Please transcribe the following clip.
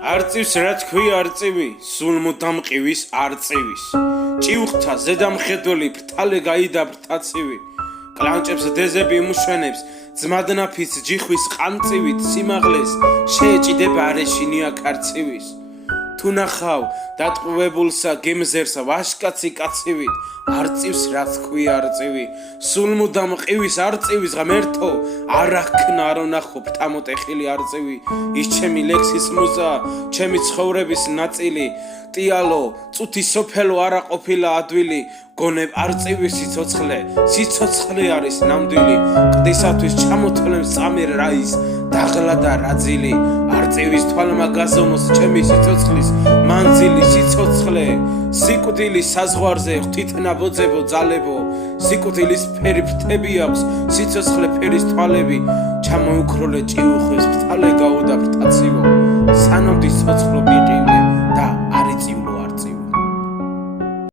არწივს რა თქვი არწივი სულ მუდამყივის არწივის ჭიუხთა ზედამხედველი ფრთალე გაიდა ფრთაცივი კლანჭებს დეზები უმშვენებს ძმადნაფის ჯიხვის ყანწივით სიმაღლეს შეეჭიდება არეშინია კარცივის თუ ნახავ დატყუებულსა გემზერსა ვაშკაცი კაცივით არწივს რა თქვი არწივი სულ მუდამყივის არწივის ღმერთო არაქნა არ ვნახო ფრთამოტეხილი არწივი ის ჩემი ლექსის მუზა ჩემი ცხოვრების ნაწილი ტიალო წუთი სოფელო არა ყოფილა ადვილი გონებ არწივის სიცოცხლე არის ნამდვილი ყდისათვის ჩამოთვლებს წამერ რაის დაღლა და რაძილი არწივის თვალმა გაზომოს ჩემი სიცოცხლის მანძილი სიცოცხლე სიკვდილი საზღვარზე ღვთითნაბოძებო ძალებო სიკვდილის ფერი ფრთები აქვს სიცოცხლე ფერის თვალები ჩამოუქროლე ჭიუხვის ფრთალე გაუდა ფრთაცივო